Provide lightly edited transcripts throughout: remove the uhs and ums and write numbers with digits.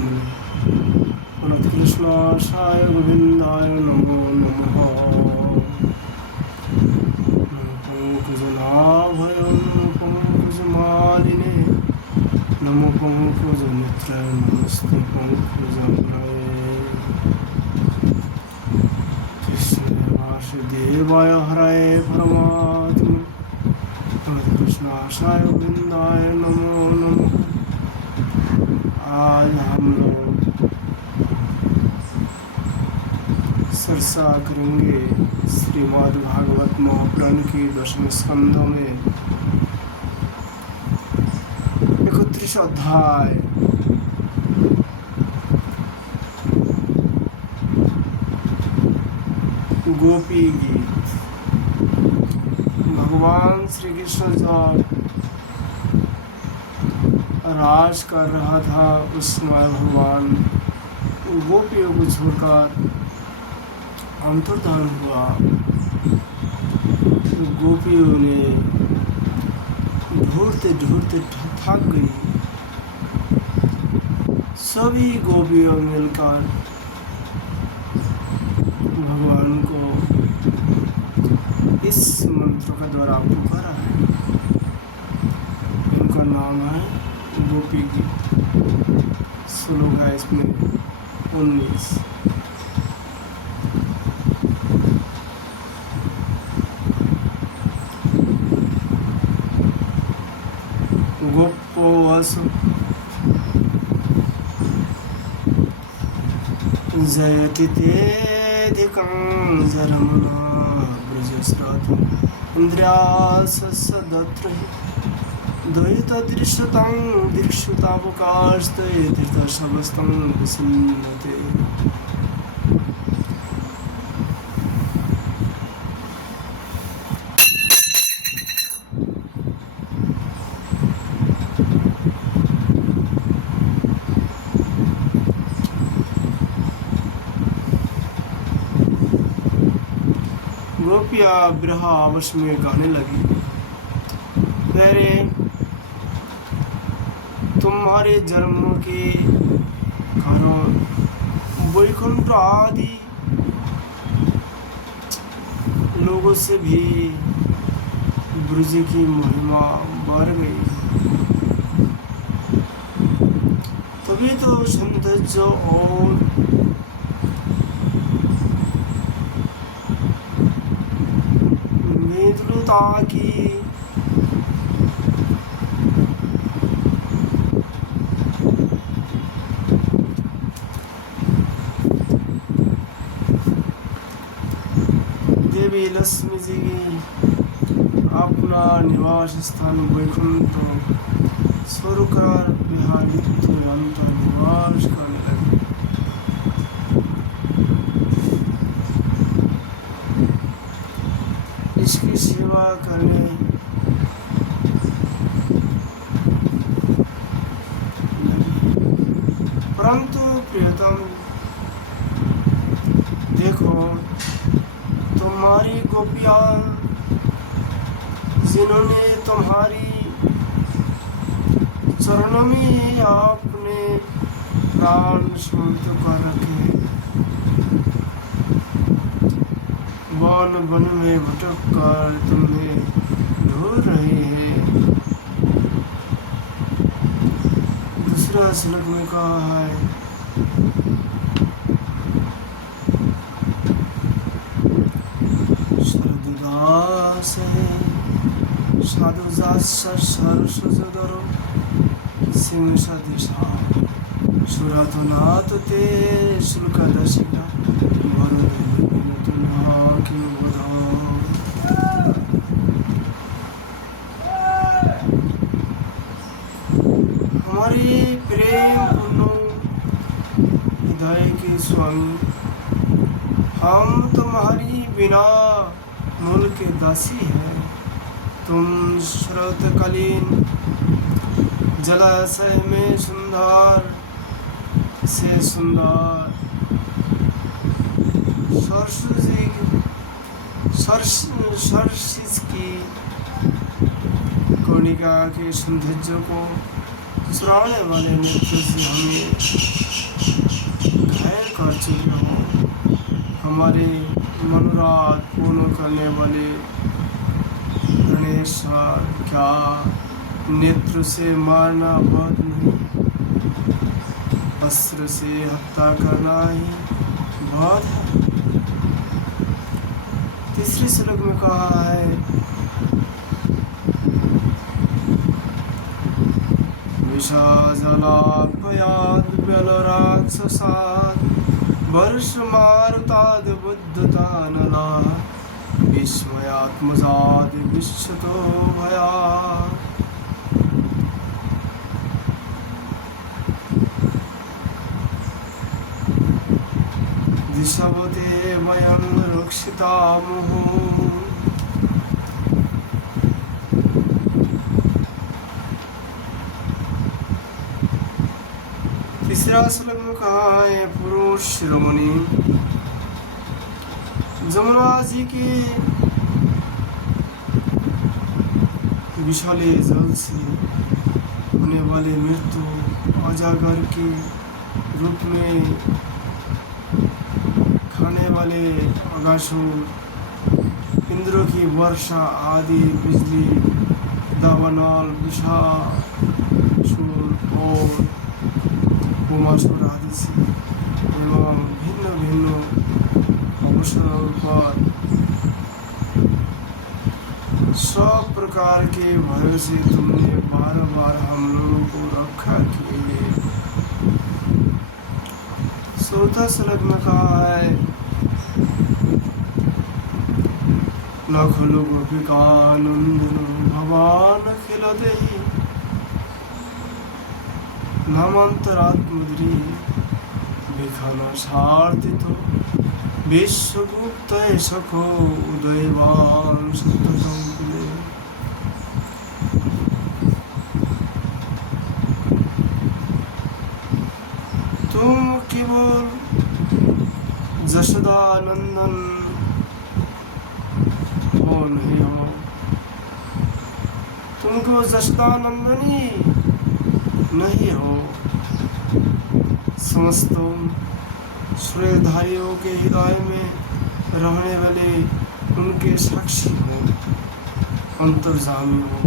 महात्मने अनंत कृष्णाशाय गोविंदाय नमो नमः। पंकजनाभय नमो पंकजमालिने नमो पंकजनेत्राय नमस्ते पंकजाय। कृष्ण वासुदेवाय हराय परमात्मने अनंत कृष्णाशाय गोविंदाय नमो नमः। आज हम लोग चर्चा करेंगे श्रीमद् भागवत महापुराण की 10वें स्कंध में 31 अध्याय गोपी गीत। भगवान श्री कृष्ण जब राज कर रहा था उस समय भगवान गोपियों को छोड़कर अंतर्धान हुआ। गोपियों ने ढूंढते ढूंढते थक गई। सभी गोपियों मिलकर भगवान को इस मंत्र के द्वारा पुकारा है। इनका नाम है गोपी गीत। श्लोक है इसमें 19। गोपोवस जयति तेधिकं जरमुना ब्रजस्रात इन्द्रियासदत्र द्वैतदृश्यतां दृश्यतावकाशते तीर्थशवस्तं विसन्नते। गोपियाँ विरह आवश में गाने लगी। तेरे तुम्हारे जन्म के कारण वैकुंठ आदि लोगों से भी ब्रज की महिमा बढ़ गई। तभी तो सौंदर्य और मृदुलता की देवी लक्ष्मी जी अपना निवास स्थान वैकुंठ स्वरूकर विहारित्व अंतर निवास करने लगे। इसकी सेवा करने लगी। परंतु प्रियतम देखो, तुम्हारी गोपियाँ जिन्होंने तुम्हारी चरणों में अपने प्राण समर्पित कर रखे, वन वन में भटक कर तुम्हें ढूंढ रहे हैं। दूसरा श्लोक में कहा है, शरदुदास साधुजास सरस्वजदरो सिंह सदिशा सुरतनाथ ते शुल्कदशिना हमारे प्रेम पूर्ण हृदय के स्वामी, हम तुम्हारी बिना मूल के दासी हैं। तुम शरतकालीन जलाशय में सुंदर से सुंदर सरसिस की कणिका के सौंदर्य को चुराने वाले नृत्य से हमें कर चुके हो। हमारे मनोराथ पूर्ण करने वाले गणेश्वर, क्या नेत्र से मारना बहुत नहीं, अस्त्र से हत्या करना ही बहुत है। तीसरे श्लोक में कहा है, विषाजलापयाद व्यलराक्षसाद वर्षमारुताद बुद्धतानला विस्मयात्मजाद विश्वतो भयात्। दिशवते वयं रक्षितामः। तीसरा श्लोक में कहा है, पुरुष शिरोमणि जमुना जी के विषाले जल से होने वाले मृत्यु अजागर के रूप में खाने वाले आकाशों, इंद्रों की वर्षा आदि, बिजली, दावानल, विषासुर और गोमासुर आदि से एवं भिन्न भिन्न अवसरों पर सब प्रकार के भयों से तुमने बार बार हम लोगों को रक्षा किए। चौथा श्लोक में कहा है, लाखों लोगों के कानंदन भगवान खिलदेहि नामांतरात्मद्री बेखाना सार्थितो विश्वगुप्त सखो उदयवान सततम कुले। तुम केवल जशोदा नंदन हो नहीं हो, तुम केवल जशोदा नंदनी नहीं हो, समस्त सूर्यधारियों के हृदय में रहने वाले उनके साक्षी हो, अंतर्जामी हो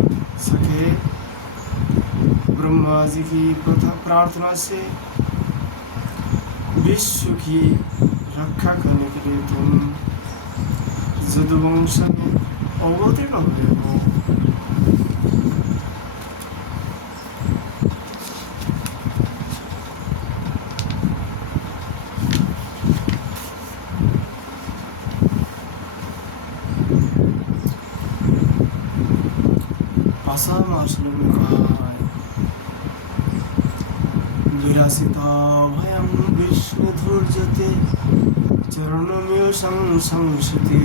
सके। ब्रह्मा जी की प्रार्थना से विश्व की रक्षा करने के लिए तुम यदुवंश में अवतीर्ण हुए हो। श्लोक में कहा है, विलासिता भयं विष्णुधूर्जते चरणमेव संसंसते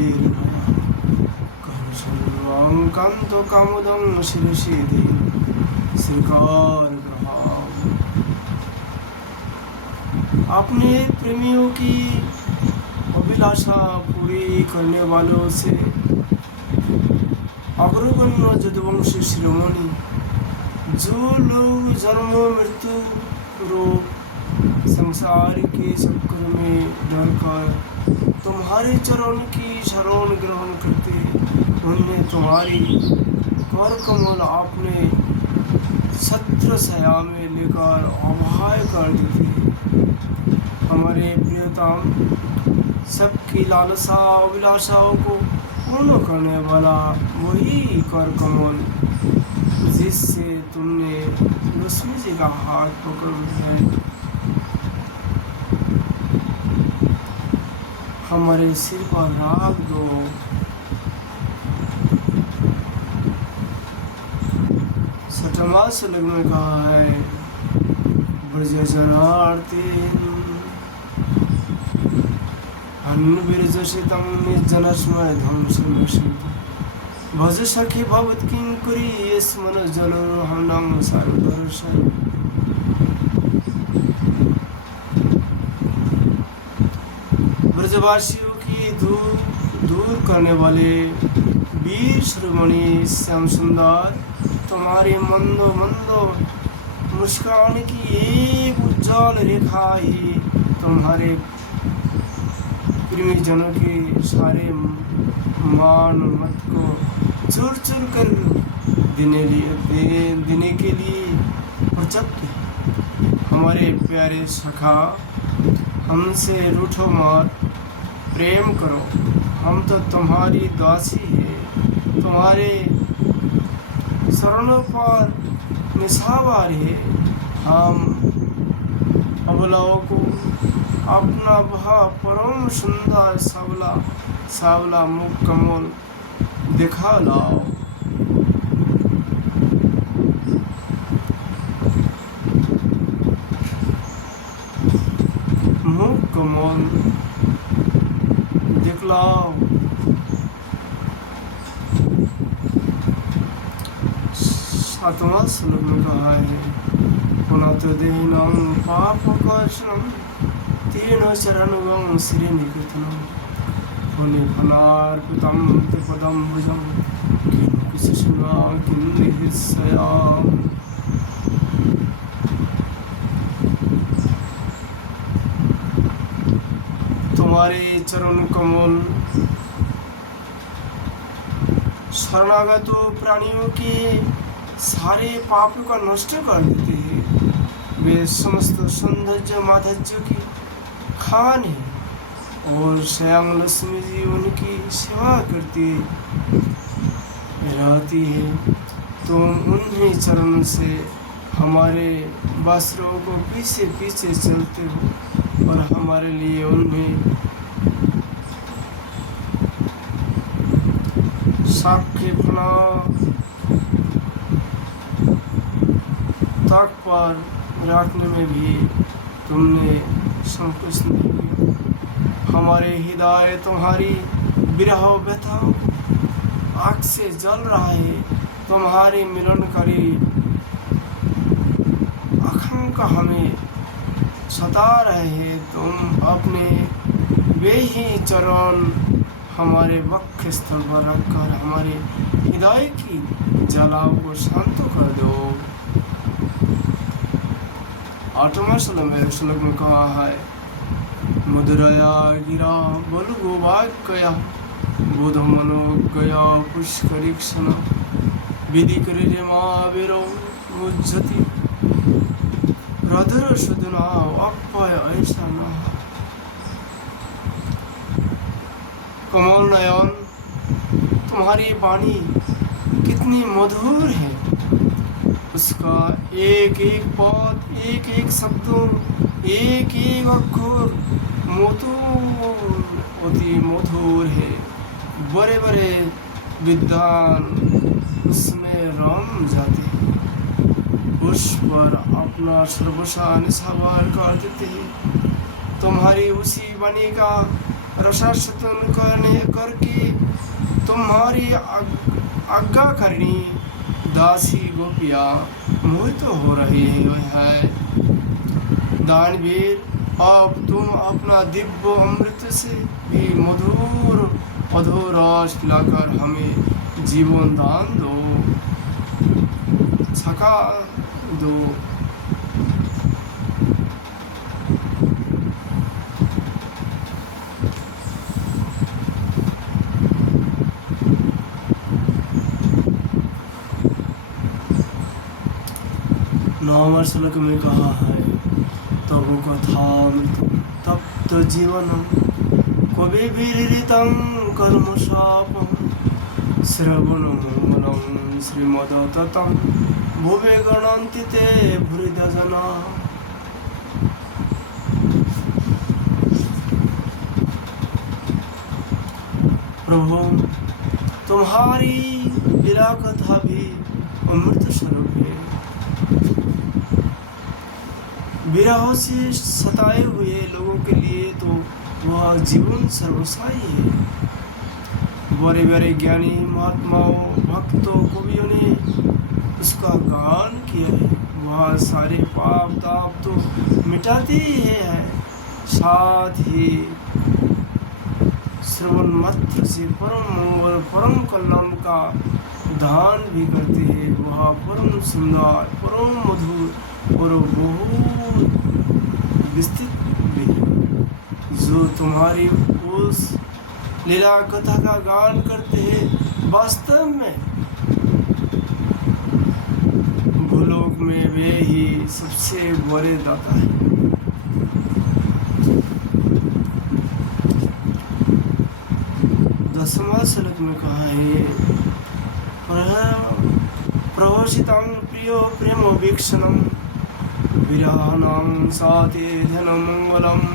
सर्वं कांतो कामुदं शिरसि दे श्रीकार ग्रहाव। अपने प्रेमियों की अभिलाषा पूरी करने वालों से अग्रगण्य यदुवंशी शिरोमणि, जो लोग जन्म मृत्यु रूप संसार के चक्कर में डरकर तुम्हारे चरण की शरण ग्रहण करते, उन्हें तुम्हारी कर कमल आपने छत्र छाया में लेकर अभय कर देते। हमारे प्रियतम सबकी लालसा अभिलाषाओं को पूर्ण करने वाला वही कर कमल जिससे तुमने लक्ष्मी जी का हाथ पकड़ है, हमारे सिर पर राख दो। छठवां श्लोक में कहा है, ब्रज जनार्ते अन्विरजसितं निर्जनस्मय ध्वंसमसित भज सखी भवत किंकुरी यस्मन जलोहरणं सर्वदर्शन। ब्रजवासियों की दूर करने वाले वीर शिरोमणि श्याम सुंदर, तुम्हारे मंदो मंदो मुस्कान की एक उज्जवल रेखा ही तुम्हारे कृमि जनों के सारे मान मत को चूर चूर कर देने के लिए प्रचुर हमारे प्यारे सखा, हमसे रूठो मत, प्रेम करो। हम तो तुम्हारी दासी है, तुम्हारे शरणों पर निछावर है। हम अबलाओं को अपना वह परम सुंदर सावला सावला मुख कमल दिखा लाओ। मुख कमल दिखलाओ। सातवां श्लोक में कहा है, पुनः देहिनं पापकर्षणं तेन चरणगं श्रीनिकेतनं पुण्यफलार्पितं ते पदम्बुजं किंकिशिशुना किन्निहिंसयाम्। तुम्हारे चरण कमल शरणागत प्राणियों के सारे पापों का नष्ट कर देते हैं। वे समस्त सौंदर्य माधुर्य की खान है और स्वयं लक्ष्मी जी उनकी सेवा करती रहती है। तुम उन्हीं चरण से हमारे वस्त्रों को पीछे पीछे चलते हो और हमारे लिए उन्हें साक्षी फना तक पर रखने में भी तुमने संकोच नहीं किया। हमारे हृदय तुम्हारी विरह व्यथा आग से जल रहा है। तुम्हारी मिलनकारी आकांक्षा हमें सता रहे हैं। तुम अपने वे ही चरण हमारे वक्ष स्थल पर रखकर हमारे हृदय की जलाओं को शांत कर दो। आठवां श्लोक में कहा है, मुद्रया गिरा बलु गोवाक्या बोध मनोज्ञया पुष्करीक्षण विधि करे माविरो मुज्जति रधुर सुदना अप्पय ऐसा न। कमल नयन, तुम्हारी वाणी कितनी मधुर है। उसका एक एक पद, एक एक शब्दों, एक एक अक्षर अति मधुर है। बड़े बड़े विद्वान उसमें रम जाते हैं, उस पर अपना सर्वस्व निछावर कर देते हैं। तुम्हारी उसी वाणी का रसास्वादन करके तुम्हारी आज्ञाकारिणी दासी गोपियाँ मोहित हो रही है। दानवीर, अब तुम अपना दिव्य अमृत से भी मधुर मधुर रस पिलाकर हमें जीवन दान दो, छका दो। नौवां श्लोक में कहा है, तब कथामृत तप्त जीवनम कवि विरहितं कर्म शापम श्रवणमूलम श्रीमदततं भुवे गणन्ति ते भूरिदा जना। प्रभु, तुम्हारी लीला कथा भी अमृत स्वरूप है। विरह से सताए हुए लोगों के लिए तो वह जीवन सर्वसाई है। बड़े बड़े ज्ञानी महात्माओं भक्तों कवियों ने उसका गान किया है। वह सारे पाप ताप तो मिटाती ही है, साथ ही श्रवण मात्र से परम मंगल परम कल्याण का दान भी करते हैं। वह परम सुंदर परम मधुर और बहुत विस्तृत भी, जो तुम्हारी उस लीला कथा का गान करते हैं। वास्तव में भूलोक में वे ही सबसे बड़े दाता है। दसवां श्लोक में कहा है, प्रवशितं प्रियो प्रेम वीक्षणं विरहाणां साते धनमंगलम्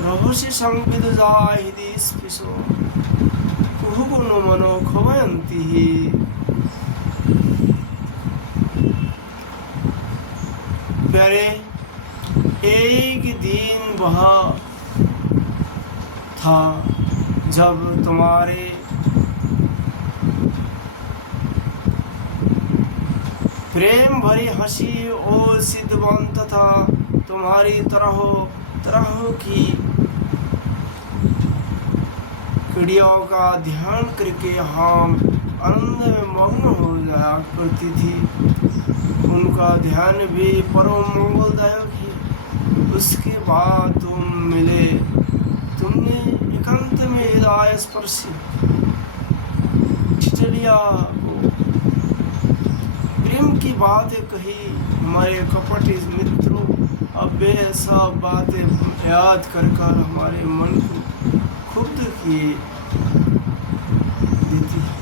रभसि संविदजा हृदि स्पृशो कुहुकुनो मनो खवयन्ति हि। प्यारे, एक दिन वह था जब तुम्हारे प्रेम भरी हंसी और सिद्धवंत तथा तुम्हारी तरह की क्रियाओं का ध्यान करके हम आनंद में मग्न हो जाया करती थी। उनका ध्यान भी परम मंगलदायक है। उसके बाद तुम मिले, तुमने एकांत में हृदय स्पर्शी ठिठुलिया को प्रेम की बातें कही। हमारे कपटी मित्रों, अब वे सब बातें याद कर हमारे मन को खुद की देती है।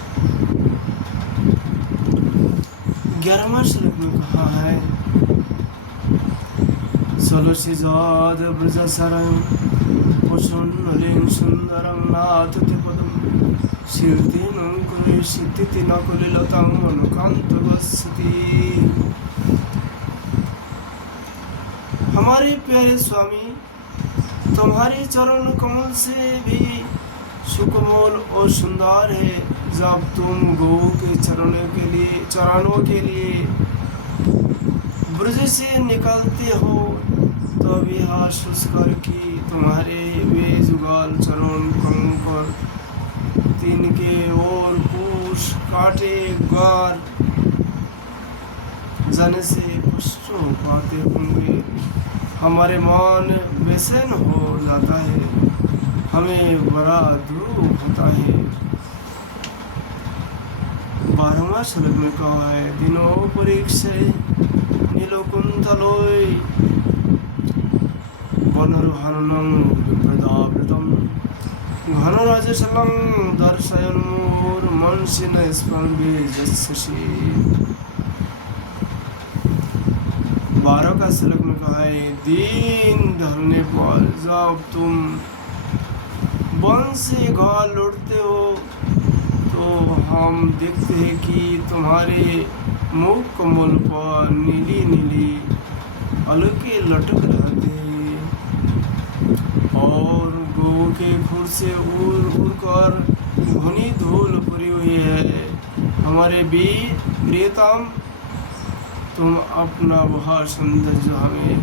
11वां श्लोक में कहा है, सलसिजाद ब्रजसरं प्रसन्नलिं सुंदरं नाथ ते पदं शीर्तिनं कुरुष्यति नकुलिलतां मनुकान्तवसति। हमारे प्यारे स्वामी, तुम्हारे चरण कमल से भी सुकोमल और सुंदर है। जब तुम गौ के चरणों के लिए ब्रज से निकलते हो तो यह सोचकर कि तुम्हारे वे जुगाल चरण कंकर तिनके और पूछ काटे गार जाने से कष्ट पाते होंगे। हमारे मन बेचैन हो जाता है, हमें बड़ा दुख होता है। 12वां श्लोक में कहा है, दिनो परीक्षे नीलकुंतलोय वनरुहननं विप्रदावृतं घनराजशलं दर्शयन्मुर्मनसिन स्पन्दे यस्यसि। 12 का श्लोक में कहा है, दिन ढलने पर जब तुम वन से घर लौटते हो तो हम देखते हैं कि तुम्हारे मुख कमल पर नीली नीली अलके लटक रहते हैं और गौ के खुर से उड़ कर घनी धूल पड़ी हुई है। हमारे वीर प्रियतम, तुम अपना वह सौंदर्य हमें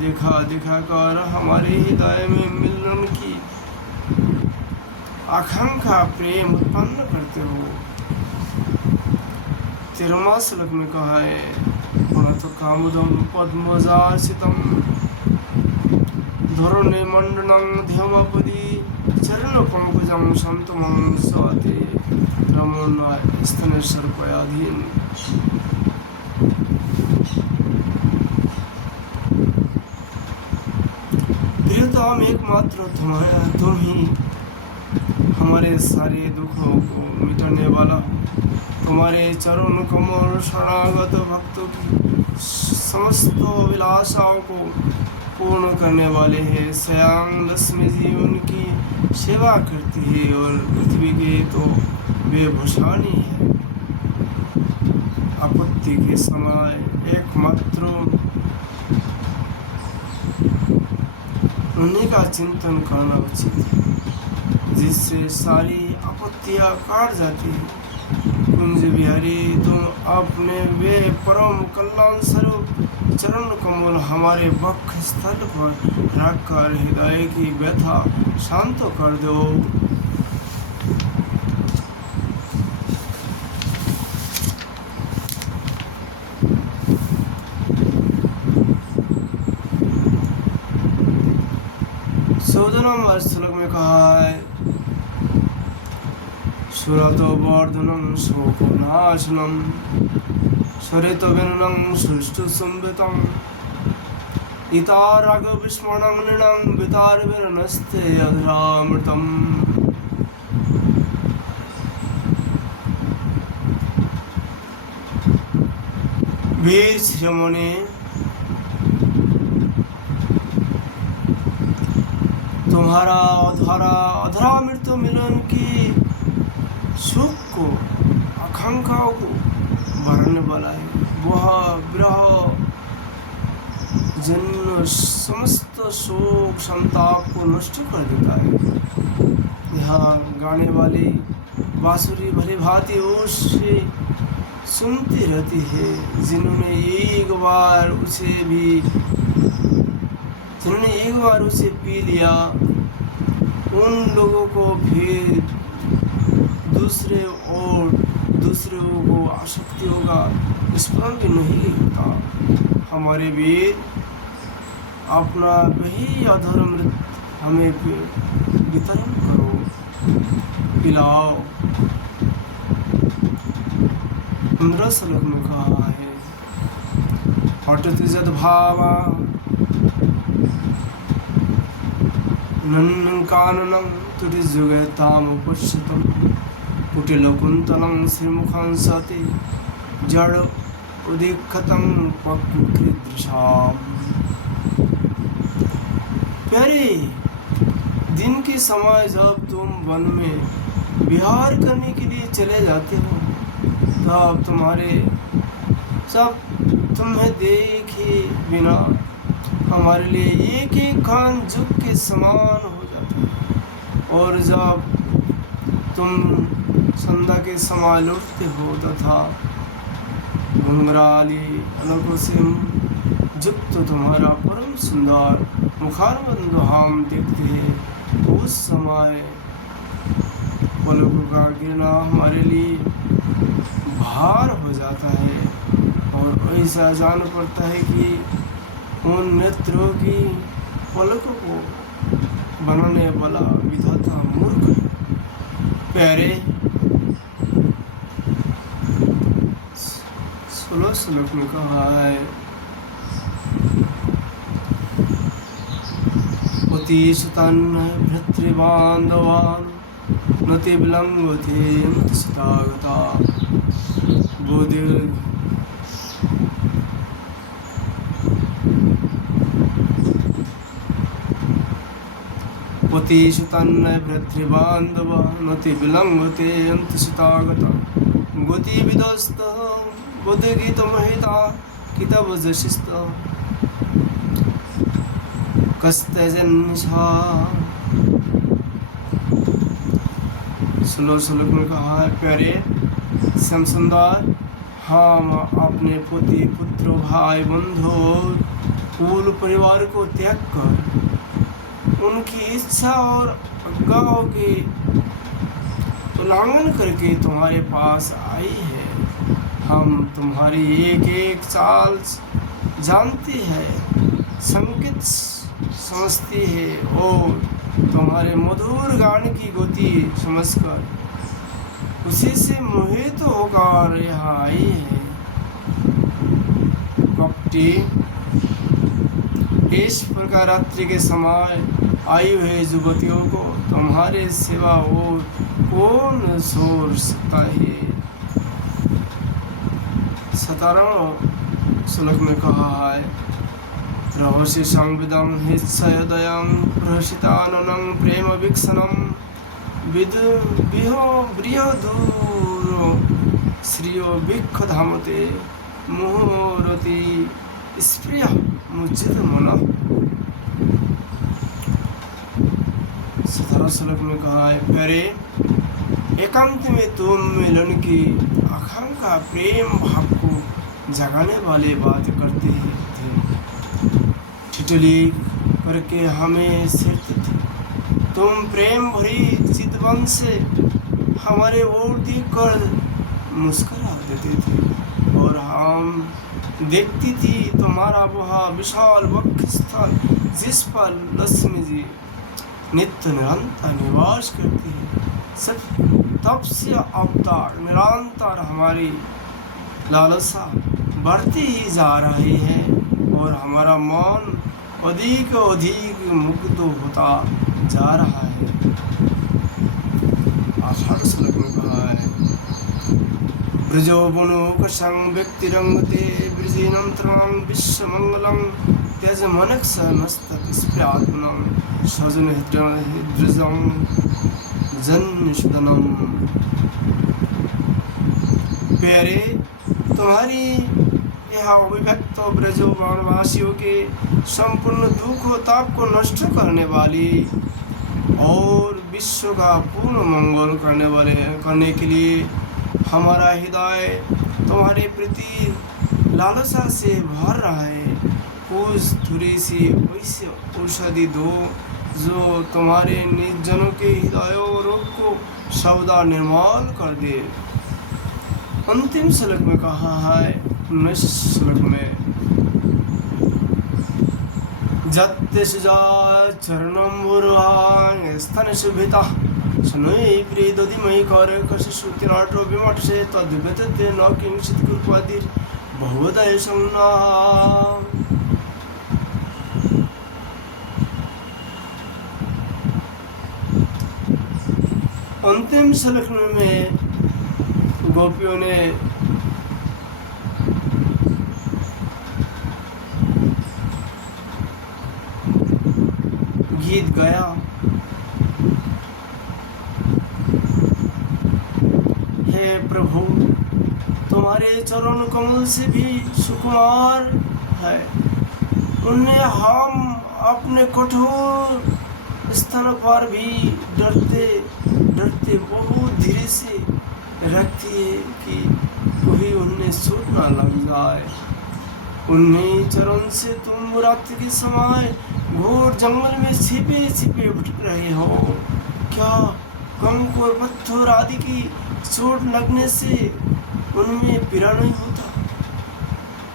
दिखा कर हमारे हृदय में मिलन की आकांक्षा प्रेम उत्पन्न करते हो। 13वां श्लोक में कहा है, पुनः कामुदं पद्मजासितं धरणे मंडनं ध्यमपदी चरण पंकजं संतमं सते रमण स्तन सर्पयाधीन। प्रियतम, एकमात्र तुम ही हमारे सारे दुखों को मिटाने वाला हो। तुम्हारे चरण कमल शरणागत भक्तों की समस्त अभिलाषाओं को पूर्ण करने वाले हैं। स्वयं लक्ष्मी जी उनकी सेवा करती है और पृथ्वी के तो वे भूषाणी है। आपत्ति के समय एकमात्र उन्हीं का चिंतन करना उचित है, जिससे सारी आपत्तियां काट जाती है। कुंज बिहारी, तुम अपने वे परम कल्याण स्वरूप चरण कमल हमारे वक्ष स्थल पर रखकर हृदय की व्यथा शांत कर दो। नंबर श्लोक में कहा है सुरतो वर्धनम शोकनाशनम सरित विननं सुष्टु संवितं इता राग विस्मरणं नृणं वितार विरनस्ते अधरामृतम्। वीर शिरोमणि तुम्हारा अधरामृत मिलन की सुख को आकांक्षाओं को भरने वाला है। वह विरह जन्म समस्त शोक संताप को नष्ट कर देता है। यहाँ गाने वाली बांसुरी भली भांति उससे सुनती रहती है। जिन्होंने एक बार उसे पी लिया उन लोगों को फिर दूसरों को आसक्तियों का स्मरण भी नहीं होता। हमारे वीर अपना वही अधरामृत हमें वितरण करो, पिलाओ। 15 श्लोक में कहा है पठति यद्भावा नन्नकाननं तुतिजुगतामुपश्यतं कुटिलकुन्तलं श्रीमुखं सति जड़ उदीक्षितं पक्वकृदृशाम्। प्यारे, दिन के समय जब तुम वन में विहार करने के लिए चले जाते हो तब तुम्हें देखे बिना हमारे लिए एक एक खान झुक के समान हो जाता है। और जब तुम संध्या के समय लौटते हो तथा घुंघराली अलगों से युक्त तुम्हारा परम सुंदर मुखारबंद हम देखते हैं। उस समय पलकों का गिरना हमारे लिए भार हो जाता है और ऐसा जान पड़ता है कि उन नेत्रों की पलकों को बनाने वाला विधाता मूर्ख है। प्यारे, 16 श्लोक में कहा है अतिशतन्न भृतृबान्धवान् नति विलंघते सतागता बोधि पतिशतन्न भृतृबान्धव नति विलंघते अंतसितागता गति विदस्त बुद्धिगीत महिता कितवजशिस्त कस्तजन्निशा। 16 श्लोक में कहा है प्यारे श्याम सुंदर, हम अपने पति पुत्र भाई बंधु कुल परिवार को त्याग कर उनकी इच्छा और आज्ञाओं के उल्लंघन करके तुम्हारे पास आई है। हम तुम्हारी एक एक चाल जानती है, संकेत समझती है और तुम्हारे मधुर गान की गति समझकर उसी से मोहित होकर यहाँ आई है। कपटी, इस प्रकार रात्रि के समय आई हुए युवतियों को तुम्हारे सिवा और कौन छोड़ सकता है। 17 श्लोक में कहा है रहस्य संविदं हित्सयदयं प्रहसिताननं प्रेम वीक्षणं बृहदूरो श्रियो विक्षधामते मुहुरति स्प्रिय मुचित मनः। 17 श्लोक में कहा है प्यारे, एकांत में तुम मिलन की आकांक्षा प्रेम भाव को जगाने वाले बात करते थे। ठिठुली करके हमें सिरते थे। तुम प्रेम भरी चितवन से हमारे ओर देख कर मुस्कुरा देते थे और हम देखती थी तुम्हारा वह विशाल वक्षस्थल जिस पर लक्ष्मी जी नित्य निरंतर निवास करती है। सब तब से अब तक निरंतर हमारी लालसा बढ़ती ही जा रही है और हमारा मन अधिक अधिक मुग्ध होता जा रहा है। आषाढ़ श्लोक में कहा है, ब्रजो वनोक संग व्यक्तिरंगते ब्रजेनं त्रं विश्वमंगलं त्यज मनक समस्तक स्प्यात्मनं सजन हृदयं जन्मशुदनम। प्यारे, तुम्हारी यह अभिव्यक्त ब्रजवासियों के संपूर्ण दुख और ताप को नष्ट करने वाली और विश्व का पूर्ण मंगल करने के लिए हमारा हृदय तुम्हारे प्रति लालसा से भर रहा है। कुछ थोड़ी सी वैसे औषधि दो जो तुम्हारे निर्जनों के हृदयों रोग को सौदा निर्मल कर दे। अंतिम श्लोक में कहा है, 19 श्लोक में, जत्ते सुजा चरणम बुर्वां स्तन सुभिता शनोई प्रियदधिमयि कर कस्य श्रुतिनाट्रो विमठ से तद्विपत्ते न किंचित् कृपादिर बहुदय संना। अंतिम श्लोक में गोपियों ने गीत गाया, हे प्रभु तुम्हारे चरण कमल से भी सुकुमार है, उनमें हम अपने कठोर स्थान पर भी डरते डरते बहुत धीरे से रखती है कि कोई उन्हें चोट ना लग जाए। उन्हें चरण से तुम रात्रि के समय घोर जंगल में छिपे छिपे भटक रहे हो। क्या कंक और पत्थर आदि की चोट लगने से उनमें पीड़ा नहीं होता?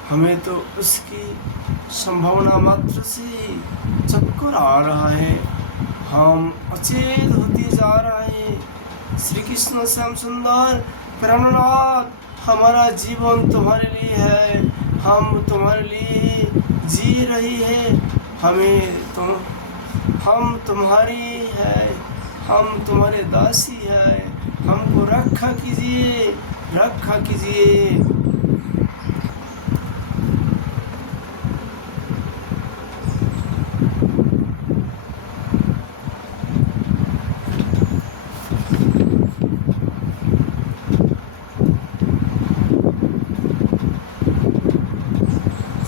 हमें तो उसकी संभावना मात्र से चक्कर आ रहा है, हम अचेत होते जा रहे हैं। श्री कृष्ण श्याम सुंदर प्राणनाथ, हमारा जीवन तुम्हारे लिए है, हम तुम्हारे लिए जी रही है। हम तुम्हारी है, हम तुम्हारे दासी है, हमको रक्षा कीजिए, रक्षा कीजिए।